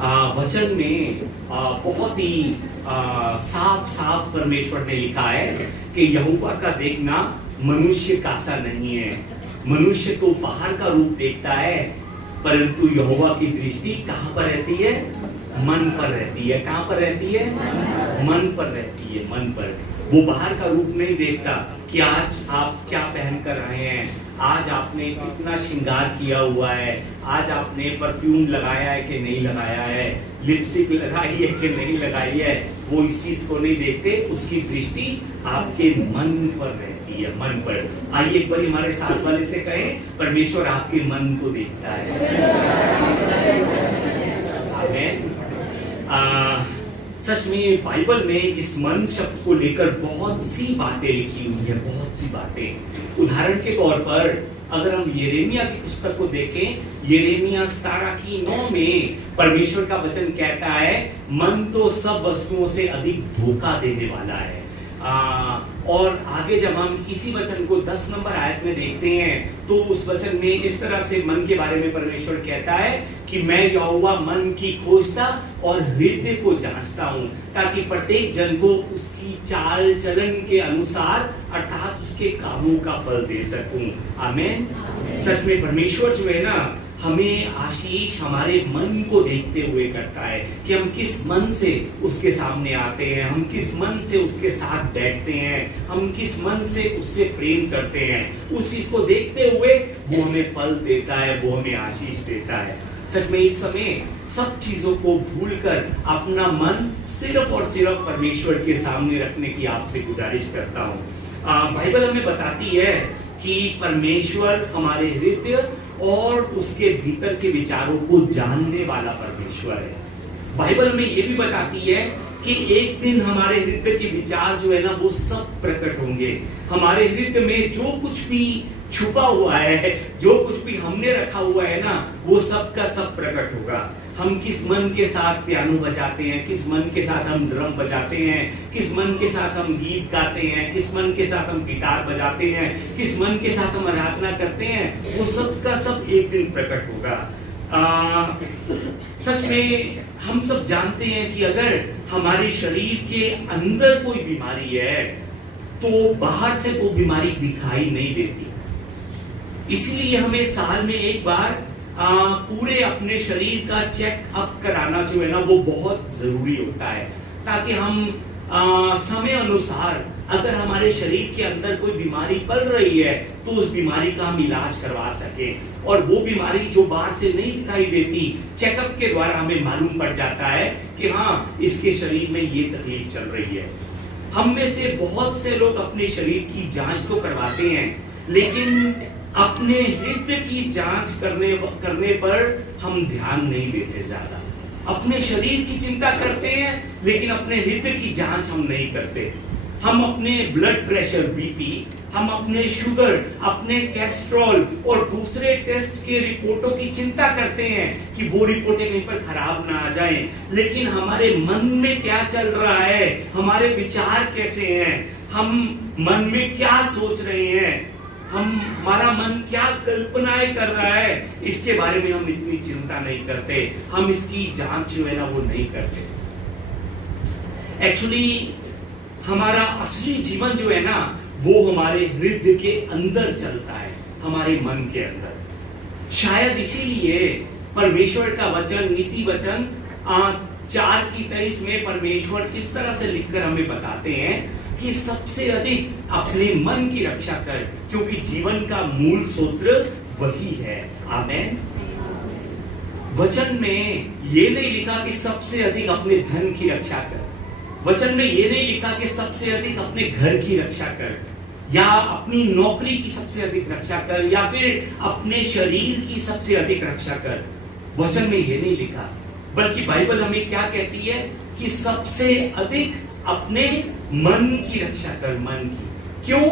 वचन में बहुत ही साफ साफ परमेश्वर ने लिखा है कि यहोवा का देखना मनुष्य का सा नहीं है। मनुष्य तो बाहर का रूप देखता है, परंतु यहोवा की दृष्टि कहाँ पर रहती है? मन पर रहती है। कहाँ पर रहती है? मन पर रहती है, मन पर। वो बाहर का रूप नहीं देखता कि आज आप क्या पहन कर आए हैं, आज आपने कितना श्रृंगार किया हुआ है, आज आपने परफ्यूम लगाया है कि नहीं लगाया है, लिपस्टिक लगाई है कि नहीं लगाई है। वो इस चीज को नहीं देखते, उसकी दृष्टि आपके मन पर रहती है, मन पर। आइए एक बार हमारे साथ वाले से कहें, परमेश्वर आपके मन को देखता है। आमीन। सच में बाइबल में इस मन शब्द को लेकर बहुत सी बातें लिखी हुई है, बहुत सी बातें। उदाहरण के तौर पर अगर हम यिर्मयाह की पुस्तक को देखें, यिर्मयाह 17:9 में परमेश्वर का वचन कहता है, मन तो सब वस्तुओं से अधिक धोखा देने वाला है। और आगे जब हम इसी वचन को 10 नंबर आयत में देखते हैं तो उस वचन में इस तरह से मन के बारे में परमेश्वर कहता है कि मैं यहोवा मन की खोजता और हृदय को जांचता हूं, ताकि प्रत्येक जन को उसकी चाल चलन के अनुसार अर्थात उसके कामों का फल दे सकूं। आमीन। सच में परमेश्वर जो है ना, हमें आशीष हमारे मन को देखते हुए करता है कि हम किस मन से उसके सामने आते हैं, हम किस मन से उसके साथ बैठते हैं, हम किस मन से उससे प्रेम करते हैं। उस चीज को देखते हुए वो हमें फल देता है, वो हमें आशीष देता है। सच में इस समय सब चीजों को भूलकर अपना मन सिर्फ और सिर्फ परमेश्वर के सामने रखने की आपसे गुजारिश करता हूँ। बाइबल हमें बताती है कि परमेश्वर हमारे हृदय और उसके भीतर के विचारों को जानने वाला परमेश्वर है। बाइबल में ये भी बताती है कि एक दिन हमारे हृदय के विचार जो है ना, वो सब प्रकट होंगे। हमारे हृदय में जो कुछ भी छुपा हुआ है, जो कुछ भी हमने रखा हुआ है ना, वो सब का सब प्रकट होगा। हम किस मन के साथ पियानो बजाते हैं, किस मन के साथ हम ड्रम बजाते हैं, किस मन के साथ हम गीत गाते हैं, किस मन के साथ हम गिटार बजाते हैं, किस मन के साथ हम आराधना करते हैं, वो सब का सब एक दिन प्रकट होगा। सच में हम सब जानते हैं कि अगर हमारे शरीर के अंदर कोई बीमारी है तो बाहर से वो बीमारी दिखाई नहीं देती। इसलिए हमें साल में एक बार पूरे अपने शरीर का चेकअप कराना जो है ना, वो बहुत जरूरी होता है, ताकि हम समय अनुसार अगर हमारे शरीर के अंदर कोई बीमारी पल रही है तो उस बीमारी का हम इलाज करवा सके। और वो बीमारी जो बाहर से नहीं दिखाई देती, चेकअप के द्वारा हमें मालूम पड़ जाता है कि हाँ, इसके शरीर में ये तकलीफ चल रही है। हम में से बहुत से लोग अपने शरीर की जांच तो करवाते हैं, लेकिन अपने हृदय की जांच करने पर हम ध्यान नहीं देते ज्यादा। अपने शरीर की चिंता करते हैं, लेकिन अपने हृदय की जांच हम नहीं करते। हम अपने ब्लड प्रेशर, बीपी, हम अपने शुगर, अपने कोलेस्ट्रॉल और दूसरे टेस्ट के रिपोर्टों की चिंता करते हैं कि वो रिपोर्टें कहीं पर खराब ना आ जाएं। लेकिन हमारे मन में क्या चल रहा है, हमारे विचार कैसे हैं, हम मन में क्या सोच रहे हैं, हमारा मन क्या कल्पनाएं कर रहा है, इसके बारे में हम इतनी चिंता नहीं करते। हम इसकी जांच जो है ना, वो नहीं करते। एक्चुअली हमारा असली जीवन जो है ना, वो हमारे हृदय के अंदर चलता है, हमारे मन के अंदर। शायद इसीलिए परमेश्वर का वचन, नीति वचन 4:23 में परमेश्वर इस तरह से लिखकर हमें बताते हैं कि सबसे अधिक अपने मन की रक्षा कर, क्योंकि जीवन का मूल सूत्र वही है। आमीन। वचन में ये नहीं लिखा कि सबसे अधिक अपने धन की रक्षा कर, वचन में ये नहीं लिखा कि सबसे अधिक अपने घर की रक्षा कर, या अपनी नौकरी की सबसे अधिक रक्षा कर, या फिर अपने शरीर की सबसे अधिक रक्षा कर। वचन में ये नहीं लिखा, बल्कि बाइबल हमें क्या कहती है कि सबसे अधिक अपने मन की रक्षा कर, मन की। क्यों?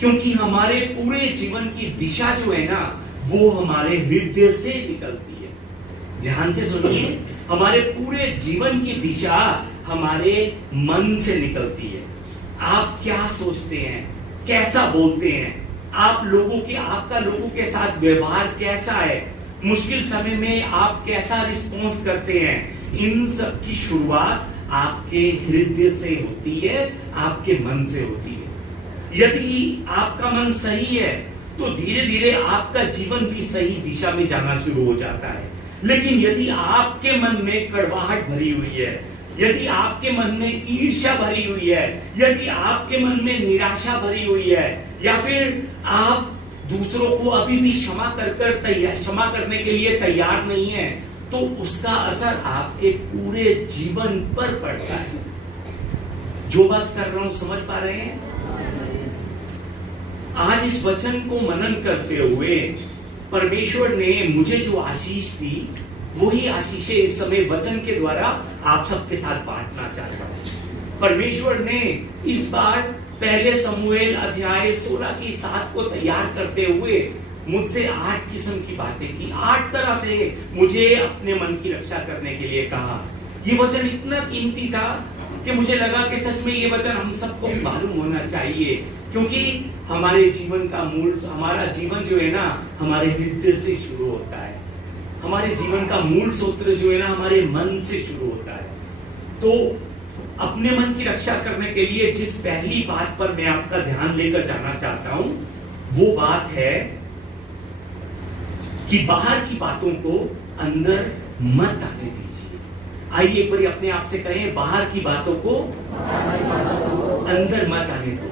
क्योंकि हमारे पूरे जीवन की दिशा जो है ना, वो हमारे हृदय से निकलती है। ध्यान से सुनिए, हमारे पूरे जीवन की दिशा हमारे मन से निकलती है। आप क्या सोचते हैं, कैसा बोलते हैं, आपका लोगों के साथ व्यवहार कैसा है, मुश्किल समय में आप कैसा रिस्पॉन्स करते हैं, इन सब की शुरुआत आपके हृदय से होती है, आपके मन से होती है। यदि आपका मन सही है तो धीरे धीरे आपका जीवन भी सही दिशा में जाना शुरू हो जाता है। लेकिन यदि आपके मन में कड़वाहट भरी हुई है, यदि आपके मन में ईर्ष्या भरी हुई है, यदि आपके मन में निराशा भरी हुई है, या फिर आप दूसरों को अभी भी क्षमा करने के लिए तैयार नहीं है, तो उसका असर आपके पूरे जीवन पर पड़ता है। जो बात कर रहा हूं समझ पा रहे हैं? आज इस वचन को मनन करते हुए परमेश्वर ने मुझे जो आशीष दी, वही आशीषें इस समय वचन के द्वारा आप सबके साथ बांटना चाहता हूं। परमेश्वर ने इस बार पहले समूएल अध्याय 16 की 7 को तैयार करते हुए मुझसे 8 किस्म की बातें की, 8 तरह से मुझे अपने मन की रक्षा करने के लिए कहा। ये वचन इतना कीमती था कि मुझे लगा कि सच में ये वचन हम सबको मालूम होना चाहिए, क्योंकि हमारे जीवन का मूल, हमारा जीवन जो है ना, हमारे हृदय से शुरू होता है। हमारे जीवन का मूल सूत्र जो है ना, हमारे मन से शुरू होता है। तो अपने मन की रक्षा करने के लिए जिस पहली बात पर मैं आपका ध्यान लेकर जाना चाहता हूं, वो बात है कि बाहर की बातों को अंदर मत आने दीजिए। आइए एक बार अपने आप से कहें, बाहर की बातों को अंदर मत आने दो।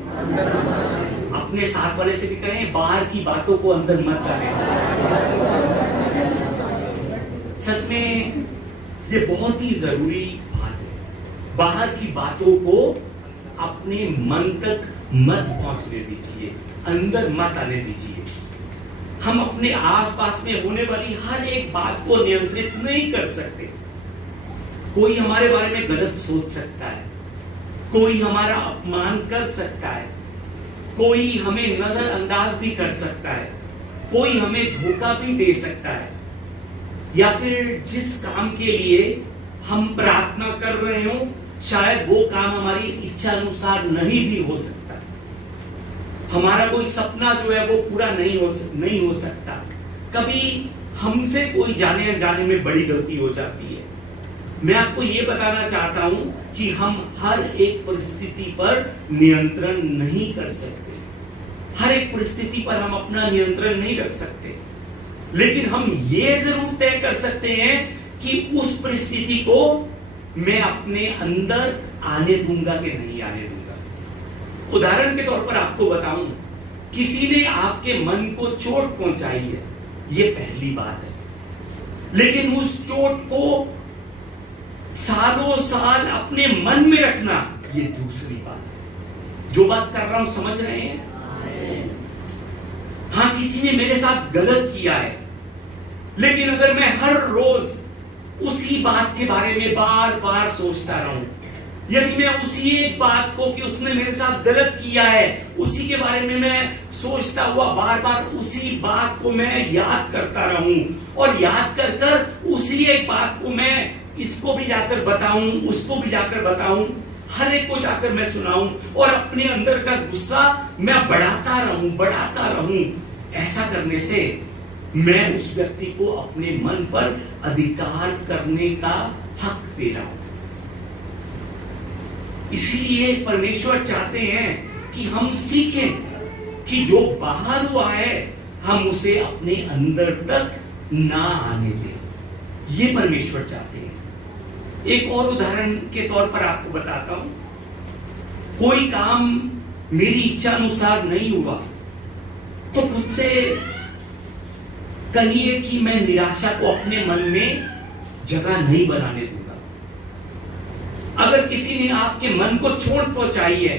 अपने साथ वाले से भी कहें, बाहर की बातों को अंदर मत आने दो। सच में ये बहुत ही जरूरी बात है। बाहर की बातों को अपने मन तक मत पहुंचने दीजिए, अंदर मत आने दीजिए। हम अपने आसपास में होने वाली हर एक बात को नियंत्रित नहीं कर सकते। कोई हमारे बारे में गलत सोच सकता है, कोई हमारा अपमान कर सकता है, कोई हमें नजरअंदाज भी कर सकता है, कोई हमें धोखा भी दे सकता है, या फिर जिस काम के लिए हम प्रार्थना कर रहे हो, शायद वो काम हमारी इच्छा अनुसार नहीं भी हो सकता। हमारा कोई सपना जो है वो पूरा नहीं हो सकता। कभी हमसे कोई जाने अनजाने में बड़ी गलती हो जाती है। मैं आपको ये बताना चाहता हूं कि हम हर एक परिस्थिति पर नियंत्रण नहीं कर सकते। हर एक परिस्थिति पर हम अपना नियंत्रण नहीं रख सकते, लेकिन हम ये जरूर तय कर सकते हैं कि उस परिस्थिति को मैं अपने अंदर आने दूंगा कि नहीं आने दूंगा। उदाहरण के तौर पर आपको बताऊं, किसी ने आपके मन को चोट पहुंचाई है, ये पहली बात है। लेकिन उस चोट को सालों साल अपने मन में रखना, ये दूसरी बात है। जो बात कर रहा हूं समझ रहे हैं? हाँ, किसी ने मेरे साथ गलत किया है, लेकिन अगर मैं हर रोज उसी बात के बारे में बार बार सोचता रहूं, यदि मैं उसी एक बात को कि उसने मेरे साथ गलत किया है, उसी के बारे में मैं सोचता हुआ बार बार उसी बात को मैं याद करता रहूं, और याद कर कर उसी एक बात को मैं इसको भी जाकर बताऊं, उसको भी जाकर बताऊं, हर एक को जाकर मैं सुनाऊं, और अपने अंदर का गुस्सा मैं बढ़ाता रहूं, ऐसा करने से मैं उस व्यक्ति को अपने मन पर अधिकार करने का हक दे रहा हूं। इसलिए परमेश्वर चाहते हैं कि हम सीखें कि जो बाहर हुआ है हम उसे अपने अंदर तक ना आने दें। ये परमेश्वर चाहते हैं। एक और उदाहरण के तौर पर आपको बताता हूं। कोई काम मेरी इच्छा अनुसार नहीं हुआ तो खुद से कहिए कि मैं निराशा को अपने मन में जगह नहीं बनाने दूंगा। अगर किसी ने आपके मन को चोट पहुंचाई है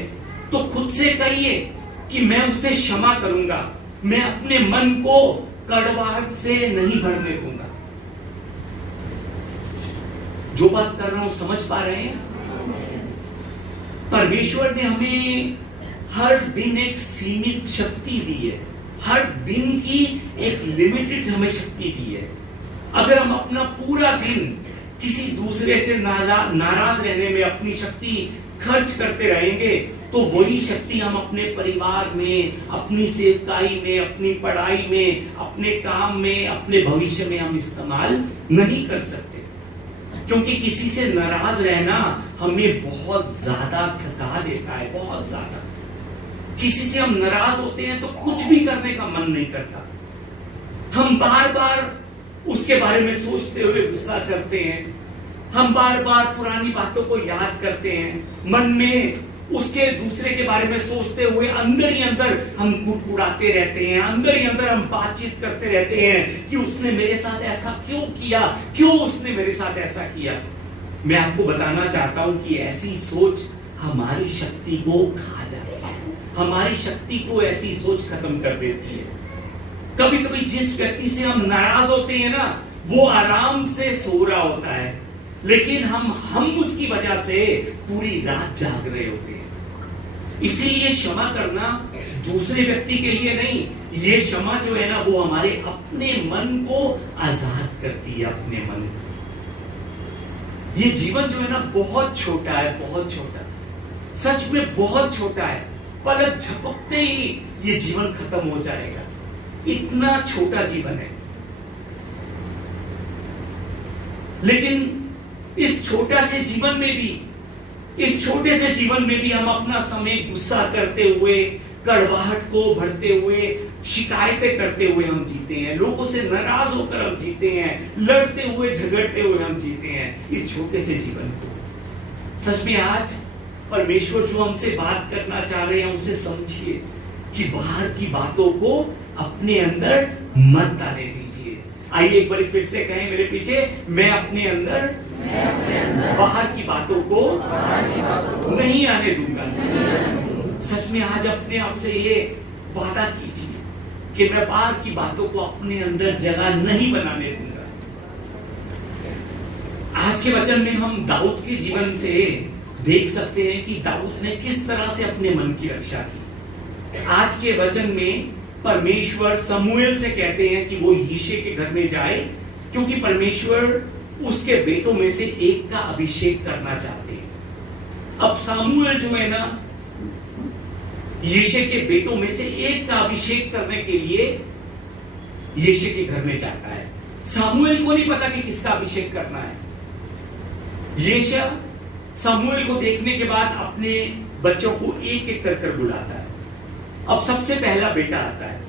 तो खुद से कहिए कि मैं उसे क्षमा करूंगा, मैं अपने मन को कड़वाहट से नहीं भरने दूंगा। जो बात कर रहा हूं समझ पा रहे हैं? परमेश्वर ने हमें हर दिन एक सीमित शक्ति दी है, हर दिन की एक लिमिटेड हमें शक्ति दी है। अगर हम अपना पूरा दिन किसी दूसरे से नाराज रहने में अपनी शक्ति खर्च करते रहेंगे तो वही शक्ति हम अपने परिवार में, अपनी सेवकाई में, अपनी पढ़ाई में, अपने काम में, अपने भविष्य में हम इस्तेमाल नहीं कर सकते। क्योंकि किसी से नाराज रहना हमें बहुत ज्यादा थका देता है, बहुत ज्यादा। किसी से हम नाराज होते हैं तो कुछ भी करने का मन नहीं करता। हम बार बार उसके बारे में सोचते हुए गुस्सा करते हैं, हम बार बार पुरानी बातों को याद करते हैं, मन में उसके दूसरे के बारे में सोचते हुए अंदर ही अंदर हम कुड़कुड़ाते रहते हैं, अंदर ही अंदर हम बातचीत करते रहते हैं कि उसने मेरे साथ ऐसा क्यों किया, क्यों उसने मेरे साथ ऐसा किया। मैं आपको बताना चाहता हूं कि ऐसी सोच हमारी शक्ति को खा जाती है, हमारी शक्ति को ऐसी सोच खत्म कर देती है। कभी कभी जिस व्यक्ति से हम नाराज होते हैं ना, वो आराम से सो रहा होता है, लेकिन हम उसकी वजह से पूरी रात जाग रहे होते हैं। इसीलिए क्षमा करना दूसरे व्यक्ति के लिए नहीं, ये क्षमा जो है ना वो हमारे अपने मन को आजाद करती है, अपने मन को। ये जीवन जो है ना बहुत छोटा है, बहुत छोटा, सच में बहुत छोटा है। पलक झपकते ही ये जीवन खत्म हो जाएगा, इतना छोटा जीवन है। लेकिन इस छोटा से जीवन में भी, इस छोटे से जीवन में भी हम अपना समय गुस्सा करते हुए, कड़वाहट को भरते हुए, शिकायतें करते हुए हम जीते हैं, लोगों से नाराज होकर हम जीते हैं, लड़ते हुए झगड़ते हुए हम जीते हैं इस छोटे से जीवन को। सच में आज परमेश्वर जो हमसे बात करना चाह रहे हैं उसे समझिए कि बाहर की बातों को अपने अंदर मत डालने दीजिए। आइए एक बार फिर से कहें मेरे पीछे, मैं अपने अंदर बाहर की बातों को नहीं आने दूंगा। सच में आज अपने आप से ये वादा कीजिए कि मैं बाहर की बातों को अपने अंदर जगह नहीं बनाने दूंगा। आज के वचन में हम दाऊद के जीवन से देख सकते हैं कि दाऊद ने किस तरह से अपने मन की रक्षा की। आज के वचन में परमेश्वर समूएल से कहते हैं कि वो यिशै के घर में जाए, क्योंकि परमेश्वर उसके बेटों में से एक का अभिषेक करना चाहते हैं। अब समूएल जो है ना, यिशै के बेटों में से एक का अभिषेक करने के लिए यिशै के घर में जाता है। समूएल को नहीं पता कि किसका अभिषेक करना है। यिशै समूएल को देखने के बाद अपने बच्चों को एक एक कर बुलाता है। अब सबसे पहला बेटा आता है।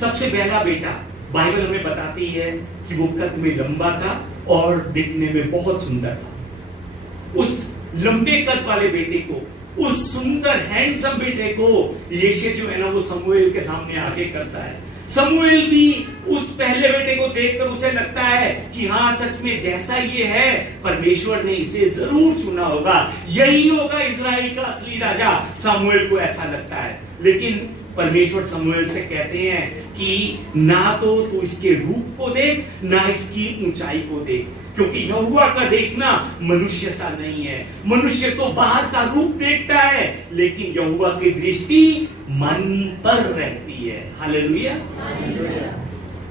सबसे पहला बेटा बाइबल हमें बताती है कि वो कद में लंबा था और दिखने में बहुत सुंदर था। उस लंबे कद वाले बेटे को, उस सुंदर हैंडसम बेटे को यिशै जो है ना वो समूएल के सामने आके करता है। समूएल भी उस पहले बेटे को देखकर उसे लगता है कि हाँ, सच में जैसा ये है परमेश्वर ने इसे जरूर चुना होगा, यही होगा इजराइल का असली राजा। समूएल को ऐसा लगता है, लेकिन परमेश्वर समूएल से कहते हैं कि ना तो तू इसके रूप को देख, ना इसकी ऊंचाई को देख, क्योंकि यहोवा का देखना मनुष्य सा नहीं है। मनुष्य तो बाहर का रूप देखता है, लेकिन यहोवा की दृष्टि मन पर रहती है। हालेलुया।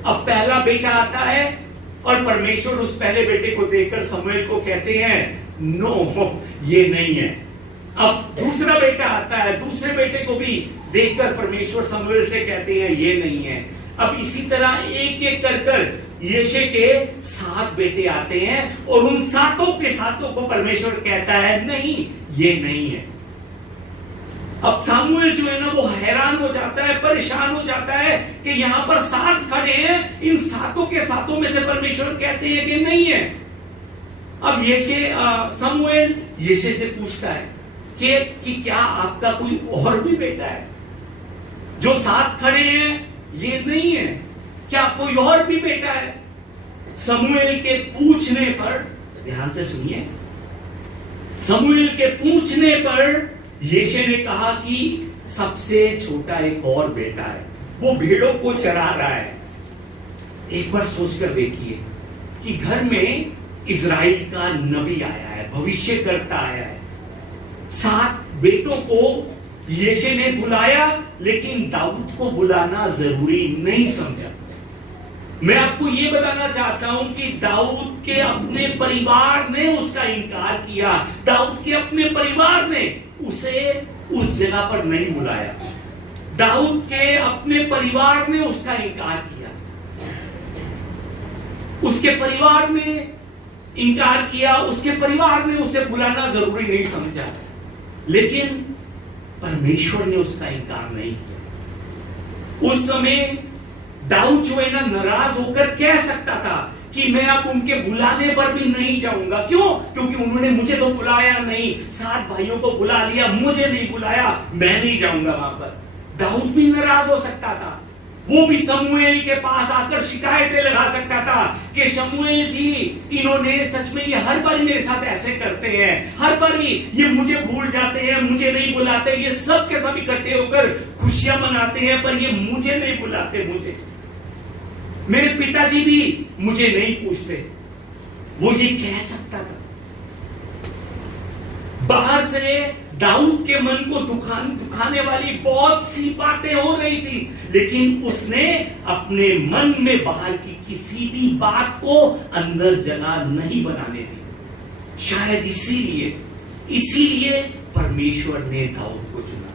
अब पहला बेटा आता है और परमेश्वर उस पहले बेटे को देखकर समूएल को कहते हैं, नो, ये नहीं है। अब दूसरा बेटा आता है, दूसरे बेटे को भी देखकर परमेश्वर समूएल से कहते हैं, ये नहीं है। अब इसी तरह एक एक कर यिशै के 7 बेटे आते हैं और उन सातों के सातों को परमेश्वर कहता है, नहीं, ये नहीं है। अब समूएल जो है ना वो हैरान हो जाता है, परेशान हो जाता है कि यहाँ पर 7 खड़े हैं, इन सातों के सातों में से परमेश्वर कहते हैं कि नहीं है। अब समूएल यिशै से पूछता है कि क्या आपका कोई और भी बेटा है? जो 7 खड़े हैं ये नहीं है, क्या कोई और भी बेटा है? समूएल के पूछने पर, ध्यान से सुनिए, समूएल के पूछने पर यिशै ने कहा कि सबसे छोटा एक और बेटा है, वो भेड़ों को चरा रहा है। एक बार सोचकर देखिए कि घर में इजराइल का नबी आया है, भविष्यकर्ता आया है। 7 बेटों को यिशै ने बुलाया, लेकिन दाऊद को बुलाना जरूरी नहीं समझा। मैं आपको यह बताना चाहता हूं कि दाऊद के अपने परिवार ने उसका इनकार किया। दाऊद के अपने परिवार ने उसे उस जगह पर नहीं बुलाया। दाऊद के अपने परिवार ने उसका इनकार किया। उसके परिवार ने इनकार किया। उसके परिवार ने उसे बुलाना जरूरी नहीं समझा, लेकिन परमेश्वर ने उसका इनकार नहीं किया। उस समय दाऊद जो है ना, नाराज होकर कह सकता था कि मैं अब उनके बुलाने पर भी नहीं जाऊंगा। क्यों? क्योंकि उन्होंने मुझे तो बुलाया नहीं, 7 भाइयों को बुला लिया, मुझे नहीं बुलाया, मैं नहीं जाऊंगा वहां पर। दाऊद भी नाराज हो सकता था। वो भी शमूएल के पास आकर शिकायतें लगा सकता था कि शमूएल जी, इन्होंने सच में ये हर बार मेरे साथ ऐसे करते हैं, हर बार ये मुझे भूल जाते हैं, मुझे नहीं बुलाते, ये सब के सब इकट्ठे होकर खुशियां मनाते हैं, पर ये मुझे नहीं बुलाते। मुझे, मेरे पिताजी भी मुझे नहीं पूछते। वो ये कह सकता था। बाहर से दाऊद के मन को दुखाने वाली बहुत सी बातें हो रही थी, लेकिन उसने अपने मन में बाहर की किसी भी बात को अंदर जगह नहीं बनाने दी। शायद इसीलिए परमेश्वर ने दाऊद को चुना।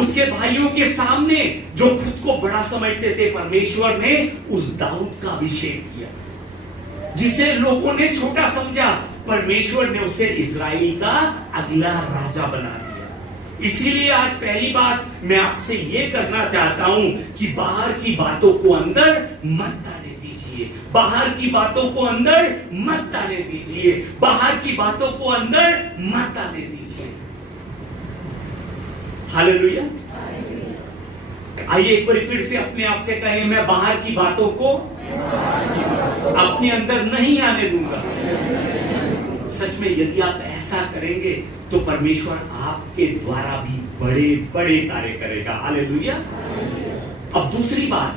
उसके भाइयों के सामने जो खुद को बड़ा समझते थे, परमेश्वर ने उस दाऊद का अभिषेक किया। जिसे लोगों ने छोटा समझा, परमेश्वर ने उसे इजराइल का अगला राजा बना दिया। इसीलिए आज पहली बात मैं आपसे यह करना चाहता हूं कि बाहर की बातों को अंदर मत आने दीजिए। बाहर की बातों को अंदर मत आने दीजिए। बाहर की बातों को अंदर मत आने दीजिए। हालेलुया। आइए एक बार फिर से अपने आप से कहें, मैं बाहर की बातों को अपने अंदर नहीं आने दूंगा। सच में यदि आप ऐसा करेंगे तो परमेश्वर आपके द्वारा भी बड़े बड़े कार्य करेगा। हालेलुया। अब दूसरी बात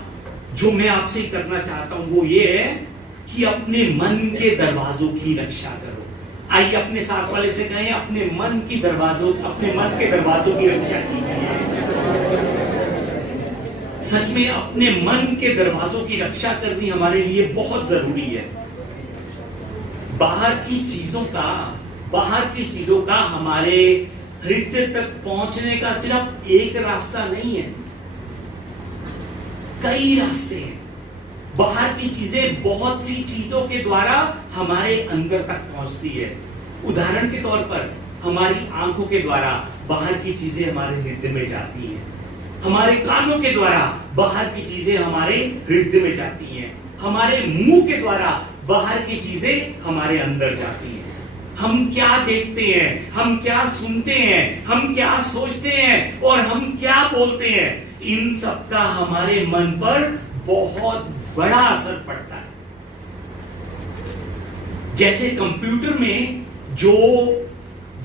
जो मैं आपसे करना चाहता हूं वो ये है कि अपने मन के दरवाजों की रक्षा करो। आइए अपने साथ वाले से कहें, अपने मन के दरवाजों की रक्षा कीजिए। सच में अपने मन के दरवाजों की रक्षा करनी हमारे लिए बहुत जरूरी है। बाहर की चीजों का हमारे हृदय तक पहुंचने का सिर्फ एक रास्ता नहीं है, कई रास्ते हैं। बाहर की चीजें बहुत सी चीजों के द्वारा हमारे अंदर तक पहुंचती है। उदाहरण के तौर पर हमारी आंखों के द्वारा बाहर की चीजें हमारे हृदय में जाती हैं। हमारे कानों के द्वारा बाहर की चीजें हमारे हृदय में जाती हैं। हमारे मुंह के द्वारा बाहर की चीजें हमारे अंदर जाती हैं। हम क्या देखते हैं, हम क्या सुनते हैं, हम क्या सोचते हैं और हम क्या बोलते हैं, इन सब का हमारे मन पर बहुत बड़ा असर पड़ता है। जैसे कंप्यूटर में जो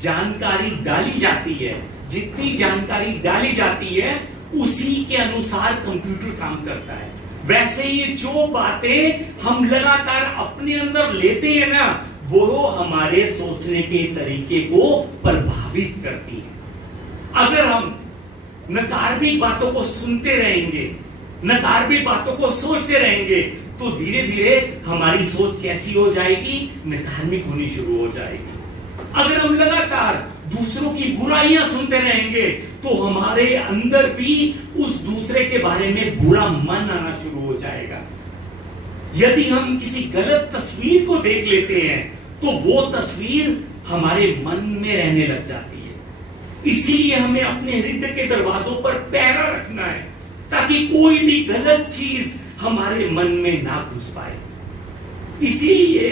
जानकारी डाली जाती है, जितनी जानकारी डाली जाती है उसी के अनुसार कंप्यूटर काम करता है। वैसे ही जो बातें हम लगातार अपने अंदर लेते हैं ना, वो हमारे सोचने के तरीके को प्रभावित करती है। अगर हम नकारात्मक बातों को सुनते रहेंगे, नकारात्मक बातों को सोचते रहेंगे, तो धीरे धीरे हमारी सोच कैसी हो जाएगी, नकारात्मक होनी शुरू हो जाएगी। अगर हम लगातार दूसरों की बुराइयां सुनते रहेंगे तो हमारे अंदर भी उस दूसरे के बारे में बुरा मन आना शुरू हो जाएगा। यदि हम किसी गलत तस्वीर को देख लेते हैं तो वो तस्वीर हमारे मन में रहने लग जाती है। इसीलिए हमें अपने हृदय के दरवाजों पर पहरा रखना है ताकि कोई भी गलत चीज हमारे मन में ना घुस पाए। इसीलिए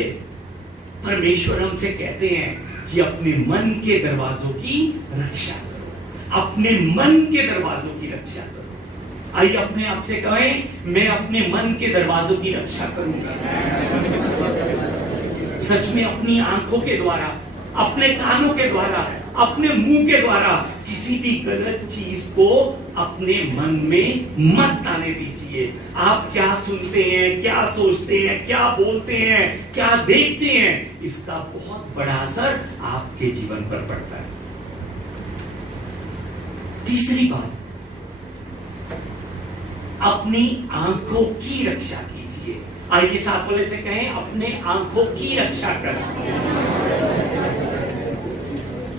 परमेश्वर हमसे कहते हैं कि अपने मन के दरवाजों की रक्षा करो। अपने मन के दरवाजों की रक्षा करो। आइए अपने आप से कहें, मैं अपने मन के दरवाजों की रक्षा करूंगा। सच में अपनी आंखों के द्वारा, अपने कानों के द्वारा, अपने मुंह के द्वारा किसी भी गलत चीज को अपने मन में मत आने दीजिए। आप क्या सुनते हैं, क्या सोचते हैं, क्या बोलते हैं, क्या देखते हैं, इसका बहुत बड़ा असर आपके जीवन पर पड़ता है। तीसरी बात, अपनी आंखों की रक्षा कीजिए। आइए साथ वाले से कहें, अपने आंखों की रक्षा करें।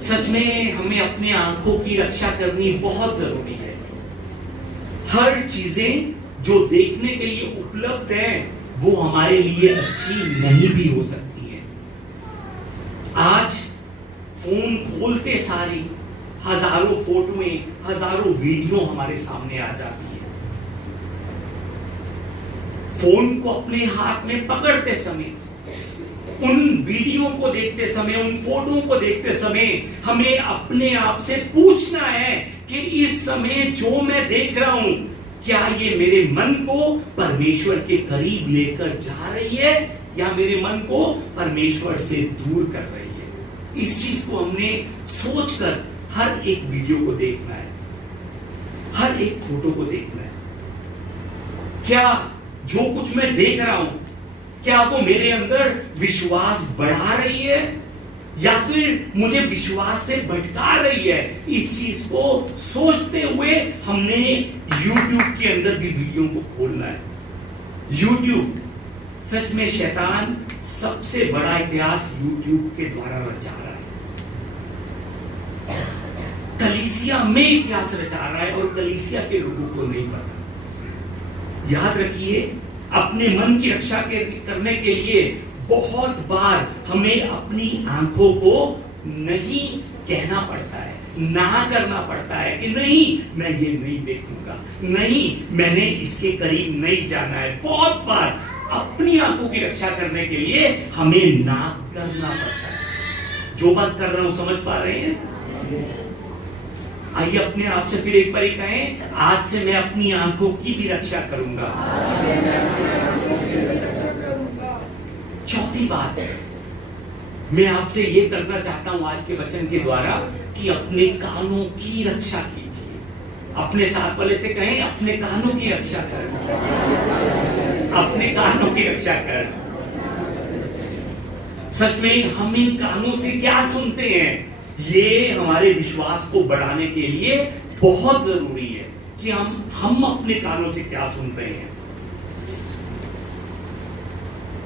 सच में हमें अपने आंखों की रक्षा करनी बहुत जरूरी है। हर चीजें जो देखने के लिए उपलब्ध है वो हमारे लिए अच्छी नहीं भी हो सकती है। आज फोन खोलते सारी हजारों फोटोएं, हजारों वीडियो हमारे सामने आ जाती है। फोन को अपने हाथ में पकड़ते समय, उन वीडियो को देखते समय, उन फोटो को देखते समय हमें अपने आप से पूछना है कि इस समय जो मैं देख रहा हूं, क्या ये मेरे मन को परमेश्वर के करीब लेकर जा रही है या मेरे मन को परमेश्वर से दूर कर रही है। इस चीज को हमने सोचकर हर एक वीडियो को देखना है, हर एक फोटो को देखना है। क्या जो कुछ मैं देख रहा हूं, क्या वो मेरे अंदर विश्वास बढ़ा रही है या फिर मुझे विश्वास से भटका रही है? इस चीज को सोचते हुए हमने YouTube के अंदर भी वीडियो को खोलना है। YouTube, सच में शैतान सबसे बड़ा इतिहास YouTube के द्वारा रचा रहा है। कलीसिया में इतिहास रचा रहा है और कलीसिया के लोगों को नहीं पता। याद रखिए, अपने मन की रक्षा करने के लिए बहुत बार हमें अपनी आंखों को नहीं कहना पड़ता है, ना करना पड़ता है कि नहीं, मैं ये नहीं देखूंगा, नहीं, मैंने इसके करीब नहीं जाना है। बहुत बार अपनी आंखों की रक्षा करने के लिए हमें ना करना पड़ता है। जो बात कर रहा हूं समझ पा रहे हैं? आइए अपने आप से फिर एक बार कहें, आज से मैं अपनी आंखों की भी रक्षा करूंगा। चौथी बात मैं आपसे ये करना चाहता हूं आज के वचन के द्वारा कि अपने कानों की रक्षा कीजिए। अपने साथ वाले से कहें, अपने कानों की रक्षा करें, अपने कानों की रक्षा करें। सच में हम इन कानों से क्या सुनते हैं, ये हमारे विश्वास को बढ़ाने के लिए बहुत जरूरी है कि हम अपने कानों से क्या सुन रहे हैं।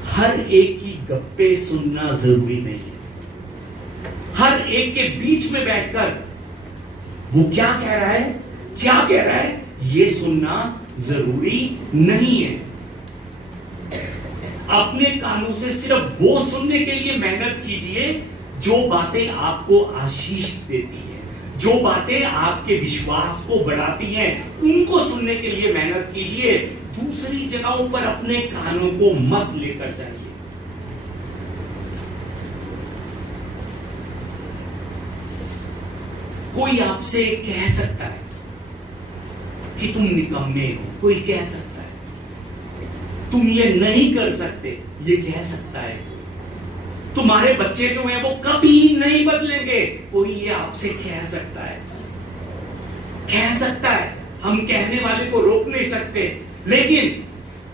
हर एक की गप्पे सुनना जरूरी नहीं है। हर एक के बीच में बैठकर वो क्या कह रहा है, क्या कह रहा है, ये सुनना जरूरी नहीं है। अपने कानों से सिर्फ वो सुनने के लिए मेहनत कीजिए जो बातें आपको आशीष देती है, जो बातें आपके विश्वास को बढ़ाती हैं, उनको सुनने के लिए मेहनत कीजिए। दूसरी जगहों पर अपने कानों को मत लेकर जाइए। कोई आपसे कह सकता है कि तुम निकम्मे हो, कोई कह सकता है तुम ये नहीं कर सकते, ये कह सकता है तुम्हारे बच्चे जो हैं वो कभी नहीं बदलेंगे, कोई ये आपसे कह सकता है, कह सकता है। हम कहने वाले को रोक नहीं सकते, लेकिन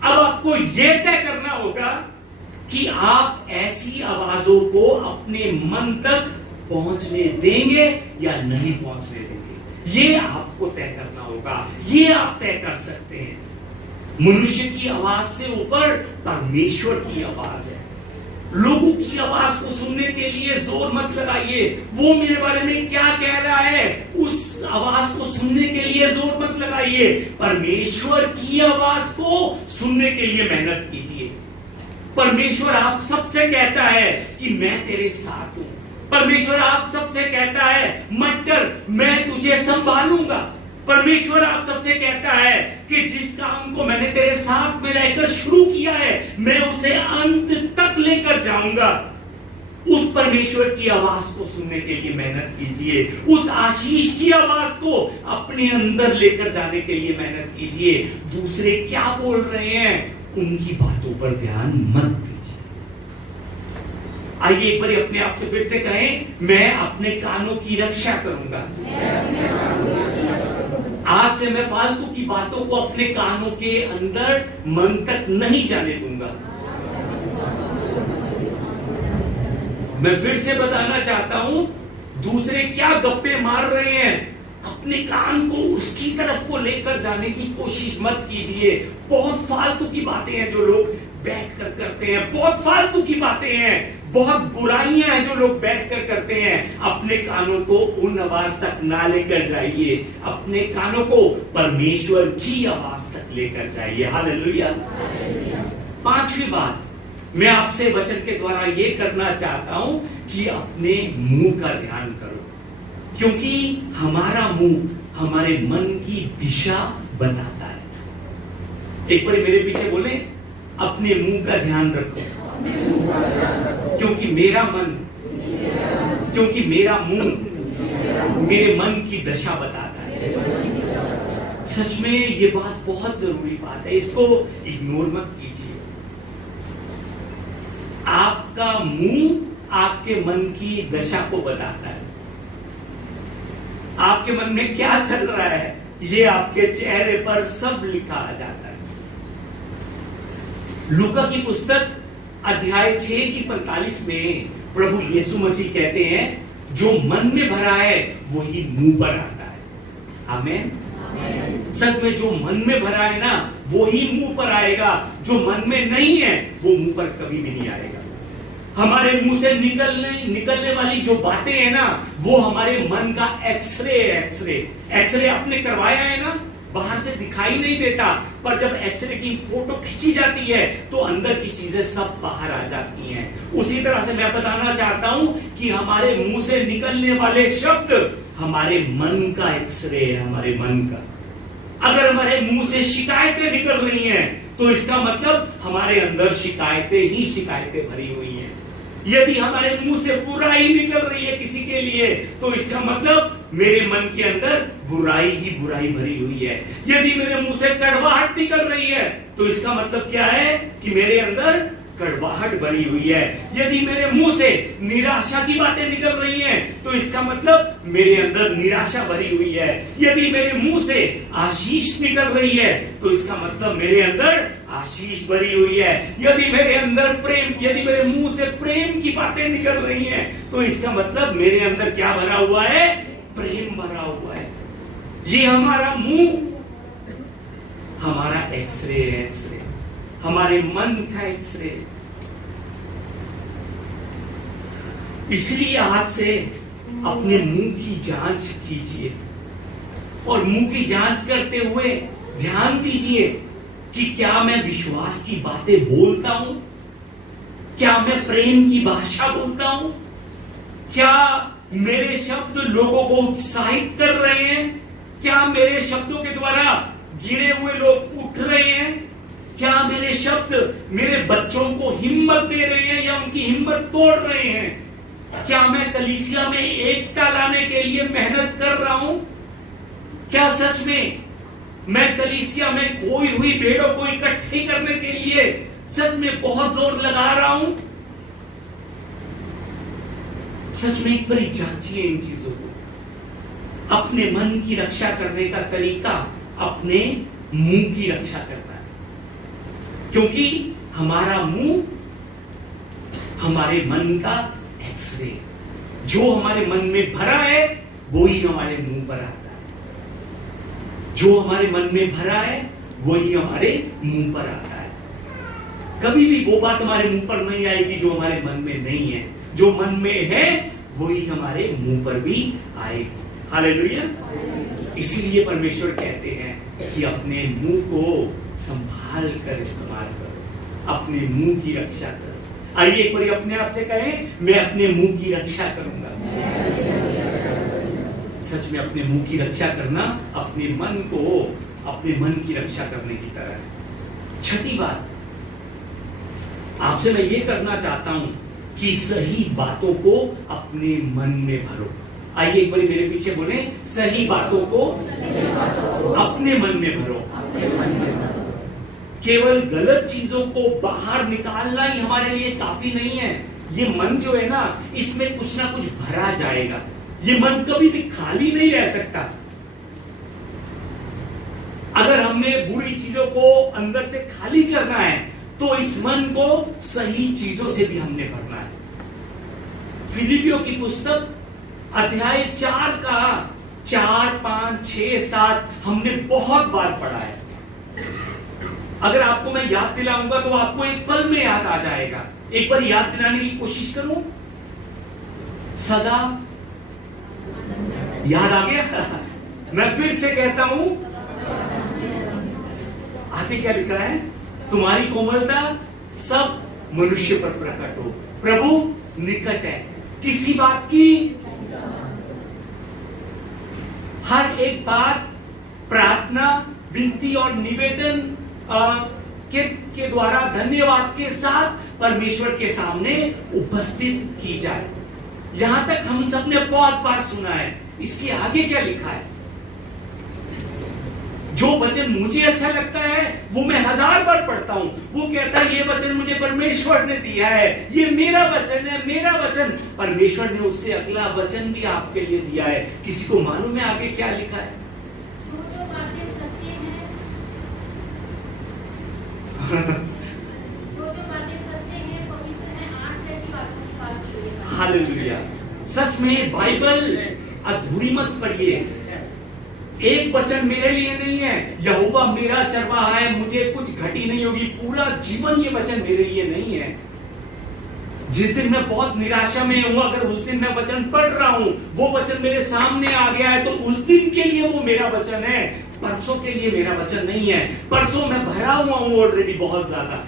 अब आपको यह तय करना होगा कि आप ऐसी आवाजों को अपने मन तक पहुंचने देंगे या नहीं पहुंचने देंगे। ये आपको तय करना होगा, ये आप तय कर सकते हैं। मनुष्य की आवाज से ऊपर परमेश्वर की आवाज है। लोगों की आवाज को सुनने के लिए जोर मत लगाइए, वो मेरे बारे में क्या कह रहा है, उस आवाज को सुनने के लिए जोर मत लगाइए। परमेश्वर की आवाज को सुनने के लिए मेहनत कीजिए। परमेश्वर आप सबसे कहता है कि मैं तेरे साथ हूं। परमेश्वर आप सबसे कहता है मत डर, मैं तुझे संभालूंगा। परमेश्वर आप सबसे कहता है कि जिस काम को मैंने तेरे साथ में रहकर शुरू किया है, मैं उसे अंत तक लेकर जाऊंगा। उस परमेश्वर की आवाज को सुनने के लिए मेहनत कीजिए। उस आशीष की आवाज को अपने अंदर लेकर जाने के लिए मेहनत कीजिए। दूसरे क्या बोल रहे हैं, उनकी बातों पर ध्यान मत दीजिए। आइए एक बार अपने आप से फिर से कहें, मैं अपने कानों की रक्षा करूंगा। आज से मैं फालतू की बातों को अपने कानों के अंदर मन तक नहीं जाने दूंगा। मैं फिर से बताना चाहता हूं, दूसरे क्या गप्पे मार रहे हैं, अपने कान को उसकी तरफ को लेकर जाने की कोशिश मत कीजिए। बहुत फालतू की बातें हैं जो लोग बैठ कर करते हैं, बहुत फालतू की बातें हैं, बहुत बुराइयां हैं जो लोग बैठ कर करते हैं। अपने कानों को उन आवाज तक ना लेकर जाइए, अपने कानों को परमेश्वर की आवाज तक लेकर जाइए। हालेलुया। पांचवी बात मैं आपसे वचन के द्वारा ये करना चाहता हूं कि अपने मुंह का ध्यान करो, क्योंकि हमारा मुंह हमारे मन की दिशा बताता है। एक बार मेरे पीछे बोले, अपने मुंह का ध्यान रखो, क्योंकि मेरा मुंह मेरे मन की दशा बताता है। सच में ये बात बहुत जरूरी बात है, इसको इग्नोर मत कीजिए। आपका मुंह आपके मन की दशा को बताता है। आपके मन में क्या चल रहा है ये आपके चेहरे पर सब लिखा आ जाता है। लूका की पुस्तक अध्याय 6 की 45 में प्रभु यीशु मसीह कहते हैं, जो मन में भरा है वही मुंह पर आता है। आमीन। सच में जो मन में भरा है ना वही मुंह पर आएगा, जो मन में नहीं है वो मुंह पर कभी भी नहीं आएगा। हमारे मुंह से निकलने वाली जो बातें हैं ना वो हमारे मन का एक्सरे है। एक्सरे आपने करवाया है ना, बाहर से दिखाई नहीं देता, पर जब एक्सरे की फोटो खींची जाती है तो अंदर की चीजें सब बाहर आ जाती हैं। उसी तरह से मैं बताना चाहता हूं कि हमारे मुंह से निकलने वाले शब्द हमारे मन का एक्सरे है, हमारे मन का। अगर हमारे मुंह से शिकायतें निकल रही हैं तो इसका मतलब हमारे अंदर शिकायतें ही शिकायतें भरी हुई हैं। यदि हमारे मुंह से बुराई निकल रही है किसी के लिए तो इसका मतलब मेरे मन के अंदर बुराई ही बुराई भरी हुई है। यदि मेरे मुंह से कड़वाहट निकल रही है तो इसका मतलब क्या है कि मेरे अंदर कड़वाहट भरी हुई है। यदि मेरे मुंह से निराशा की बातें निकल रही हैं तो इसका मतलब मेरे अंदर निराशा भरी हुई है। यदि मेरे मुंह से आशीष निकल रही है तो इसका मतलब मेरे अंदर आशीष भरी हुई है। यदि मेरे मुंह से प्रेम की बातें निकल रही हैं तो इसका मतलब मेरे अंदर क्या भरा हुआ है? प्रेम भरा हुआ है। ये हमारा मुंह हमारा एक्सरे हमारे मन का एक्सरे। इसलिए आज से अपने मुंह की जांच कीजिए और मुंह की जांच करते हुए ध्यान दीजिए कि क्या मैं विश्वास की बातें बोलता हूं, क्या मैं प्रेम की भाषा बोलता हूं, क्या मेरे शब्द लोगों को उत्साहित कर रहे हैं, क्या मेरे शब्दों के द्वारा गिरे हुए लोग उठ रहे हैं, क्या मेरे शब्द मेरे बच्चों को हिम्मत दे रहे हैं या उनकी हिम्मत तोड़ रहे हैं, क्या मैं कलीसिया में एकता लाने के लिए मेहनत कर रहा हूं, क्या सच में मैं कलीसिया में खोई हुई भेड़ों को इकट्ठे करने के लिए सच में बहुत जोर लगा रहा हूं। सच में एक बार जांचिए इन चीजों को। अपने मन की रक्षा करने का तरीका अपने मुंह की रक्षा करना है, क्योंकि हमारा मुंह हमारे मन का एक्सरे, जो हमारे मन में भरा है वही हमारे मुंह पर आता है, जो हमारे मन में भरा है वही हमारे मुंह पर आता है। कभी भी वो बात हमारे मुंह पर नहीं आएगी जो हमारे मन में नहीं है, जो मन में है वही हमारे मुंह पर भी आएगी। हालेलुया। इसीलिए परमेश्वर कहते हैं कि अपने मुंह को संभाल कर इस्तेमाल करो, अपने मुंह की रक्षा करो। आइए एक बार अपने आप से कहें, मैं अपने मुंह की रक्षा करूंगा। सच में अपने मुंह की रक्षा करना अपने मन की रक्षा करने की तरह है। छठी बात आपसे मैं ये करना चाहता हूं कि सही बातों को अपने मन में भरो। आइए एक बार मेरे पीछे बोले, सही बातों को अपने मन में भरो। केवल गलत चीजों को बाहर निकालना ही हमारे लिए काफी नहीं है। ये मन जो है ना, इसमें कुछ ना कुछ भरा जाएगा। ये मन कभी भी खाली नहीं रह सकता। अगर हमने बुरी चीजों को अंदर से खाली करना है तो इस मन को सही चीजों से भी हमने भरना है। फिलिपियों की पुस्तक अध्याय 4 का 4, 5, 6, 7 हमने बहुत बार पढ़ा है। अगर आपको मैं याद दिलाऊंगा तो आपको एक पल में याद आ जाएगा। एक बार याद दिलाने की कोशिश करो। सदा याद आ गया? मैं फिर से कहता हूं, आगे क्या लिखा है? तुम्हारी कोमलता सब मनुष्य पर प्रकट हो, प्रभु निकट है। किसी बात की, हर एक बात प्रार्थना, विनती और निवेदन के द्वारा धन्यवाद के साथ परमेश्वर के सामने उपस्थित की जाए। यहां तक हम सबने बहुत बार सुना है। इसके आगे क्या लिखा है? जो वचन मुझे अच्छा लगता है वो मैं 1000 बार पढ़ता हूं। वो कहता है ये वचन मुझे परमेश्वर ने दिया है, ये मेरा वचन है, मेरा वचन। परमेश्वर ने उससे अगला वचन भी आपके लिए दिया है। किसी को मालूम है आगे क्या लिखा है? जो बातें सत्य हैं, पवित्र हैं, 8 ऐसी बातों की बात की है। हालेलुया। सच में बाइबल अधूरी मत पढ़िए। एक वचन मेरे लिए नहीं है, यहोवा मेरा चरवाहा है, मुझे कुछ घटी नहीं होगी। पूरा जीवन ये वचन मेरे लिए नहीं है। जिस दिन मैं बहुत निराशा में हूं, अगर उस दिन मैं वचन पढ़ रहा हूं, वो वचन मेरे सामने आ गया है, तो उस दिन के लिए वो मेरा वचन है, परसों के लिए मेरा वचन नहीं है। परसों मैं भरा हुआ हूं ऑलरेडी बहुत ज्यादा।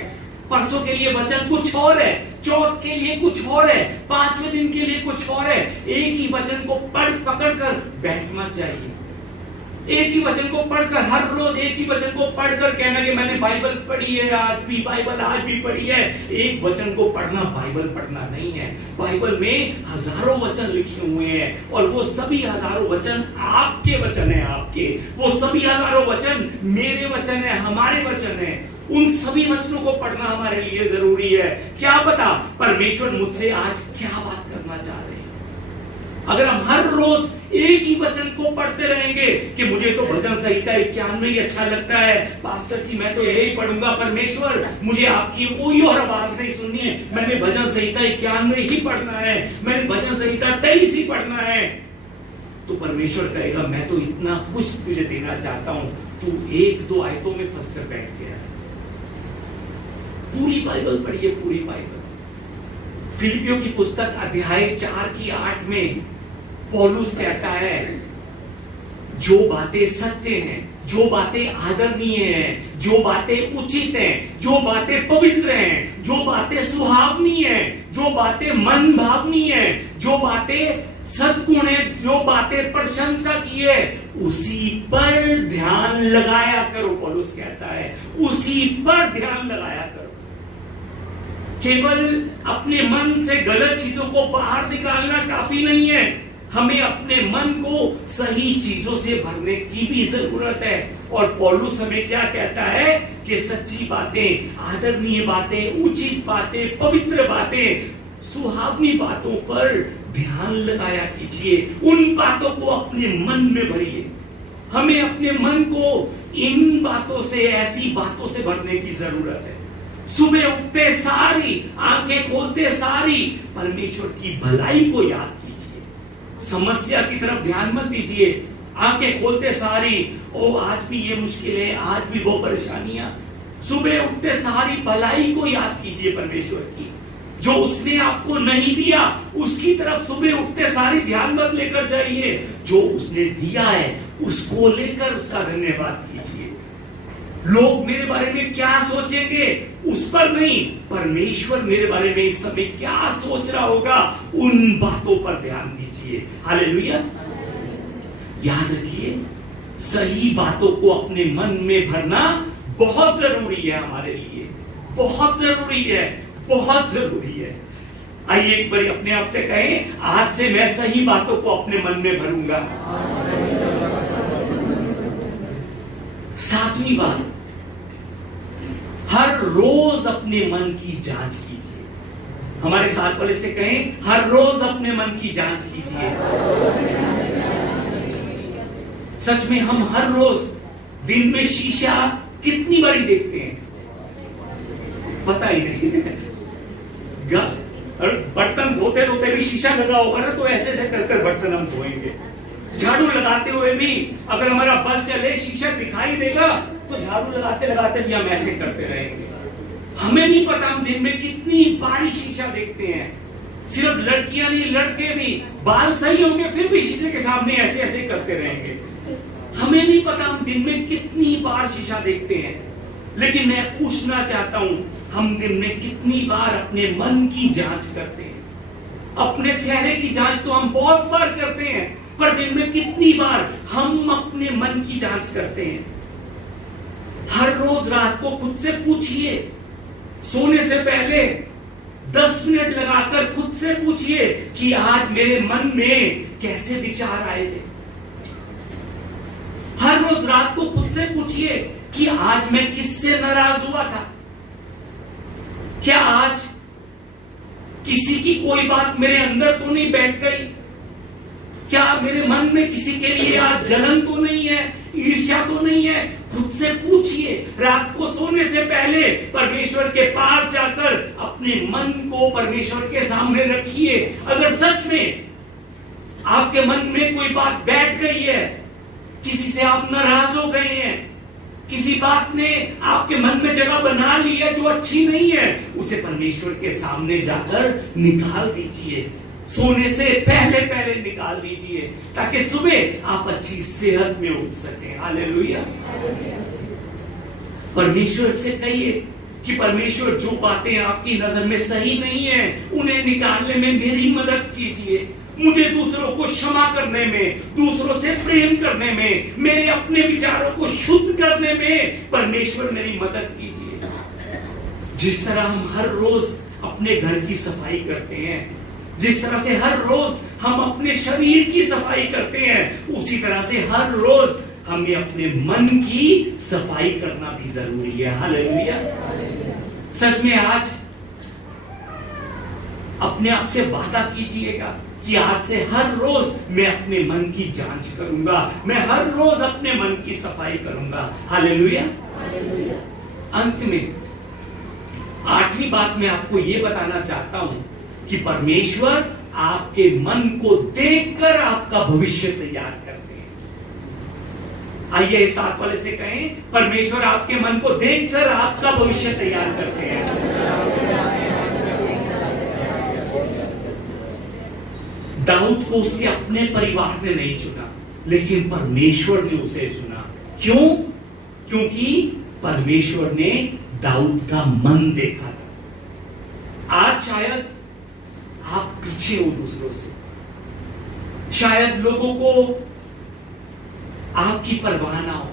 परसों के लिए वचन कुछ और है, चौथ के लिए कुछ और है, 5वें दिन के लिए कुछ और है। एक ही वचन को पकड़ कर बैठना चाहिए। एक ही वचन को पढ़कर, हर रोज एक ही वचन को पढ़कर कहना कि मैंने बाइबल पढ़ी है, आज भी बाइबल आज भी पढ़ी है। एक वचन को पढ़ना बाइबल पढ़ना नहीं है। बाइबल में हजारों वचन लिखे हुए हैं और वो सभी हजारों वचन आपके वचन है। आपके वो सभी हजारों वचन मेरे वचन है, हमारे वचन है। उन सभी वचनों को पढ़ना हमारे लिए जरूरी है। क्या पता परमेश्वर मुझसे आज क्या बात करना चाह रहे हैं। अगर हम हर रोज एक ही वचन को पढ़ते रहेंगे कि मुझे तो भजन संहिता 91 ही अच्छा लगता है, पास्टर जी मैं तो यही पढ़ूंगा, परमेश्वर मुझे आपकी कोई और आवाज नहीं सुननी है, मैंने भजन संहिता 91 ही पढ़ना है, मैंने भजन संहिता 23 ही पढ़ना है, तो परमेश्वर कहेगा मैं तो इतना कुछ तुझे देना चाहता हूं, तू 1-2 आयतों में फंस कर बैठ गया। पूरी बाइबल पढ़िए, पूरी बाइबल। फिलिपियों की पुस्तक अध्याय 4:8 में पौलुस कहता है जो बातें सत्य हैं, जो बातें आदरणीय हैं, जो बातें उचित हैं, जो बातें पवित्र हैं, जो बातें सुहावनी हैं, जो बातें मन भावनी हैं, जो बातें सद्गुण है, जो बातें प्रशंसा की है, उसी पर ध्यान लगाया करो। पौलुस कहता है उसी पर ध्यान लगाया करो। केवल अपने मन से गलत चीजों को बाहर निकालना काफी नहीं है, हमें अपने मन को सही चीजों से भरने की भी जरूरत है। और पौलुस हमें क्या कहता है कि सच्ची बातें, आदरणीय बातें, उचित बातें, पवित्र बातें, सुहावनी बातों पर ध्यान लगाया कीजिए। उन बातों को अपने मन में भरिए। हमें अपने मन को इन बातों से, ऐसी बातों से भरने की जरूरत है। सुबह उठते सारी, आंखें खोलते सारी परमेश्वर की भलाई को याद कीजिए। समस्या की तरफ ध्यान मत दीजिए। आंखें खोलते सारी, ओ आज भी ये मुश्किल है, आज भी वो परेशानियां। सुबह उठते सारी भलाई को याद कीजिए परमेश्वर की, जो उसने आपको नहीं दिया उसकी तरफ सुबह उठते सारी ध्यान मत लेकर जाइए। जो उसने दिया है उसको लेकर उसका धन्यवाद कीजिए। लोग मेरे बारे में क्या सोचेंगे उस पर नहीं, परमेश्वर मेरे बारे में इस समय क्या सोच रहा होगा उन बातों पर ध्यान दीजिए। हालेलुया। याद रखिए, सही बातों को अपने मन में भरना बहुत जरूरी है, हमारे लिए बहुत जरूरी है, बहुत जरूरी है। आइए एक बार अपने आप से कहें, आज से मैं सही बातों को अपने मन में भरूंगा। 7वीं बात, हर रोज अपने मन की जांच कीजिए। हमारे साथ वाले से कहें, हर रोज अपने मन की जांच कीजिए। सच में हम हर रोज दिन में शीशा कितनी बारी देखते हैं पता ही नहीं। बर्तन धोते धोते भी शीशा लगा होगा ना, तो ऐसे ऐसे कर बर्तन हम धोएंगे। झाड़ू लगाते हुए भी अगर हमारा बस चले, शीशा दिखाई देगा तो झाड़ू लगाते लगाते भी हम ऐसे करते रहेंगे। हमें नहीं पता हम दिन में कितनी बारी शीशा देखते हैं। सिर्फ लड़कियां नहीं, लड़के भी, बाल सही होंगे फिर भी शीशे के सामने ऐसे ऐसे करते रहेंगे। हमें नहीं पता हम दिन में कितनी बार शीशा देखते हैं। लेकिन मैं पूछना चाहता हूं, हम दिन में कितनी बार अपने मन की जांच करते हैं? अपने चेहरे की जांच तो हम बहुत बार करते हैं, पर दिन में कितनी बार हम अपने मन की जांच करते हैं? हर रोज रात को खुद से पूछिए, सोने से पहले 10 मिनट लगाकर खुद से पूछिए कि आज मेरे मन में कैसे विचार आए थे। हर रोज रात को खुद से पूछिए कि आज मैं किससे नाराज हुआ था। क्या आज किसी की कोई बात मेरे अंदर तो नहीं बैठ गई? क्या मेरे मन में किसी के लिए आज जलन तो नहीं है, ईर्ष्या तो नहीं है? खुद से पूछिए। रात को सोने से पहले परमेश्वर के पास जाकर अपने मन को परमेश्वर के सामने रखिए। अगर सच में आपके मन में कोई बात बैठ गई है, किसी से आप नाराज हो गए हैं, किसी बात ने आपके मन में जगह बना ली है जो अच्छी नहीं है, उसे परमेश्वर के सामने जाकर निकाल दीजिए। सोने से पहले पहले निकाल दीजिए ताकि सुबह आप अच्छी सेहत में उठ सकें। हालेलुया। परमेश्वर से कहिए कि परमेश्वर जो बातें आपकी नजर में सही नहीं है उन्हें निकालने में मेरी मदद कीजिए। मुझे दूसरों को क्षमा करने में, दूसरों से प्रेम करने में, मेरे अपने विचारों को शुद्ध करने में परमेश्वर मेरी मदद कीजिए। जिस तरह हम हर रोज अपने घर की सफाई करते हैं, जिस तरह से हर रोज हम अपने शरीर की सफाई करते हैं, उसी तरह से हर रोज हमें अपने मन की सफाई करना भी जरूरी है। हालेलुया। सच में आज अपने आप से वादा कीजिएगा कि आज से हर रोज मैं अपने मन की जांच करूंगा, मैं हर रोज अपने मन की सफाई करूंगा। हालेलुया। अंत में 8वीं बात मैं आपको यह बताना चाहता हूं कि परमेश्वर आपके मन को देखकर आपका भविष्य तैयार करते हैं। आइए साथ वाले से कहें, परमेश्वर आपके मन को देखकर आपका भविष्य तैयार करते हैं। दाऊद को उसके अपने परिवार ने नहीं चुना, लेकिन परमेश्वर ने उसे चुना। क्यों? क्योंकि परमेश्वर ने दाऊद का मन देखा था। आज शायद आप पीछे हो दूसरों से, शायद लोगों को आपकी परवाह ना हो,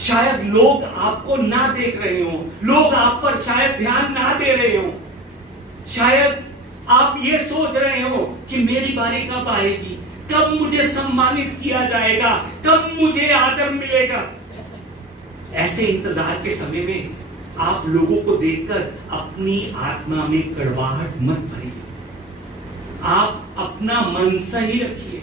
शायद लोग आपको ना देख रहे हो, लोग आप पर शायद ध्यान ना दे रहे हो, शायद आप ये सोच रहे हो कि मेरी बारी कब आएगी, कब मुझे सम्मानित किया जाएगा, कब मुझे आदर मिलेगा। ऐसे इंतजार के समय में आप लोगों को देखकर अपनी आत्मा में कड़वाहट मत भरिए। आप अपना मन सही रखिए,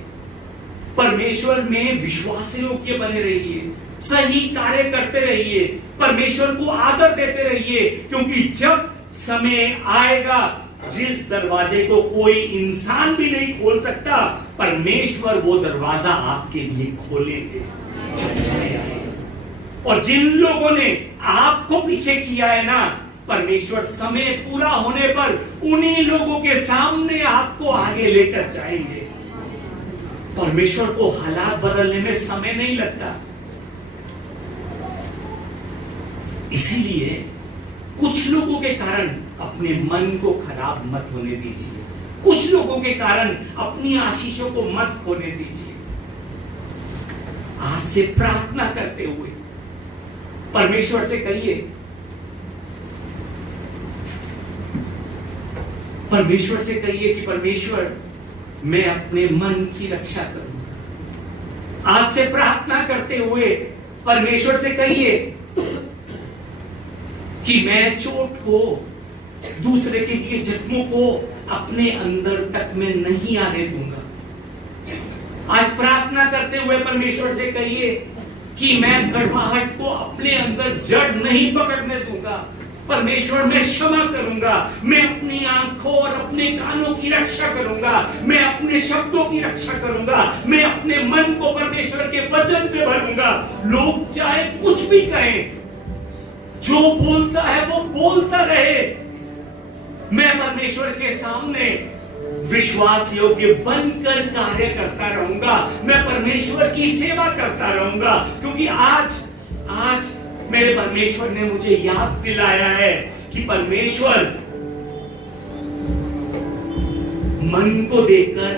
परमेश्वर में विश्वासी योग्य बने रहिए, सही कार्य करते रहिए, परमेश्वर को आदर देते रहिए, क्योंकि जब समय आएगा जिस दरवाजे को कोई इंसान भी नहीं खोल सकता, परमेश्वर वो दरवाजा आपके लिए खोलेंगे जब समय आएगा। और जिन लोगों ने आपको पीछे किया है ना, परमेश्वर समय पूरा होने पर उन्हीं लोगों के सामने आपको आगे लेकर जाएंगे। परमेश्वर को हालात बदलने में समय नहीं लगता। इसीलिए कुछ लोगों के कारण अपने मन को खराब मत होने दीजिए, कुछ लोगों के कारण अपनी आशीषों को मत खोने दीजिए। आज से प्रार्थना करते हुए परमेश्वर से कहिए, परमेश्वर से कहिए कि परमेश्वर मैं अपने मन की रक्षा करूंगा। आज से प्रार्थना करते हुए परमेश्वर से कहिए कि मैं चोट को, दूसरे के लिए जख्मों को अपने अंदर तक में नहीं आने दूंगा। आज प्रार्थना करते हुए परमेश्वर से कहिए कि मैं कड़वाहट को अपने अंदर जड़ नहीं पकड़ने दूंगा। परमेश्वर मैं क्षमा करूंगा, मैं अपनी आंखों और अपने कानों की रक्षा करूंगा, मैं अपने शब्दों की रक्षा करूंगा, मैं अपने मन को परमेश्वर के वचन से भरूंगा। लोग चाहे कुछ भी कहें, जो बोलता है वो बोलता रहे, मैं परमेश्वर के सामने विश्वास योग्य बनकर कार्य करता रहूंगा, मैं परमेश्वर की सेवा करता रहूंगा, क्योंकि आज मेरे परमेश्वर ने मुझे याद दिलाया है कि परमेश्वर मन को देखकर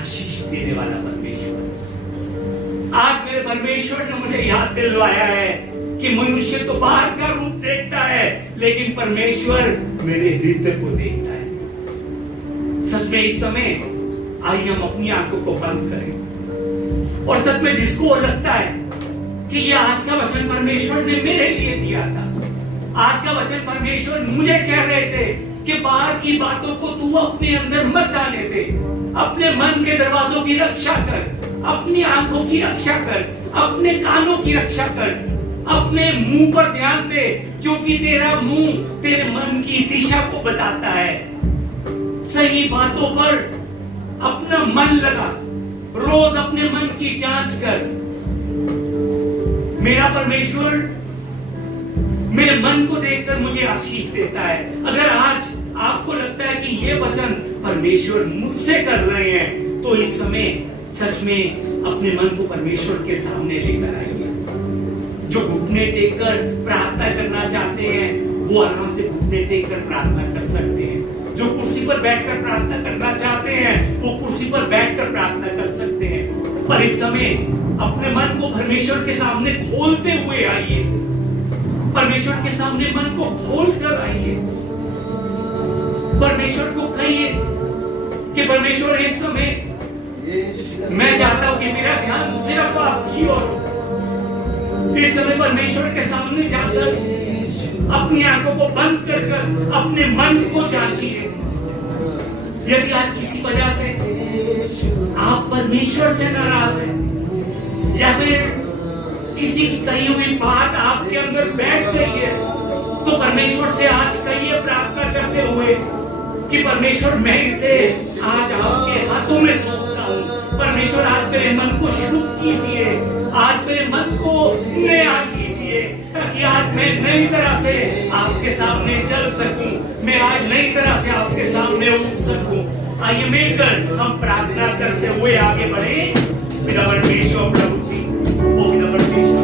आशीष देने वाला परमेश्वर। आज मेरे परमेश्वर ने मुझे याद दिलवाया है कि मनुष्य तो बाहर का रूप देखता है, लेकिन परमेश्वर मेरे हृदय को देखता है। सच में इस समय आइए हम अपनी आंखों को बंद करें और सच में जिसको लगता है कि ये आज का वचन परमेश्वर ने मेरे लिए दिया था, आज का वचन परमेश्वर मुझे कह रहे थे कि बाहर की बातों को तू अपने अंदर मत आने दे, अपने मन के दरवाजों की रक्षा कर, अपनी आंखों की रक्षा कर, अपने कानों की रक्षा कर, अपने मुंह पर ध्यान दे, क्योंकि तेरा मुंह तेरे मन की दिशा को बताता है। सही बातों पर अपना मन लगा, रोज अपने मन की जांच कर। मेरा परमेश्वर मेरे मन को देखकर मुझे आशीष देता है। अगर आज आपको लगता है कि ये वचन परमेश्वर मुझसे कर रहे हैं, तो इस समय सच में अपने मन को परमेश्वर के सामने लेकर आइए। जो घुटने टेककर प्रार्थना करना चाहते हैं, वो आराम से घुटने टेककर प्रार्थना कर सकते हैं। जो कुर्सी पर बैठकर प्रार्थना करना चाहते हैं, वो कुर्सी पर बैठकर प्रार्थना कर सकते हैं। पर इस समय अपने मन को परमेश्वर के सामने खोलते हुए आइए, परमेश्वर के सामने मन को खोल कर आइए। परमेश्वर को कहिए कि परमेश्वर इस समय मैं चाहता हूं कि मेरा ध्यान सिर्फ आपकी ओर हो। इस समय परमेश्वर के सामने जाकर अपनी आंखों को बंद कर अपने मन को जांचिए। यदि आज किसी वजह से आप परमेश्वर से नाराज हैं, या फिर किसी की कही हुई बात आपके अंदर बैठ गई है, तो परमेश्वर से आज कहिए प्रार्थना करते हुए कि परमेश्वर मैं इसे आज आपके हाथों में सौंपता हूं। परमेश्वर आज मेरे मन को शुद्ध कीजिए, आज मेरे मन को नया कीजिए, ताकि आज मैं नई तरह से आपके सामने चल सकूं, मैं आज नई तरह से आपके सामने उठ सकूं। आइए मिलकर हम प्रार्थना करते हुए आगे बढ़े। पिता परमेश्वर प्रभु जी, ओ पिता परमेश्वर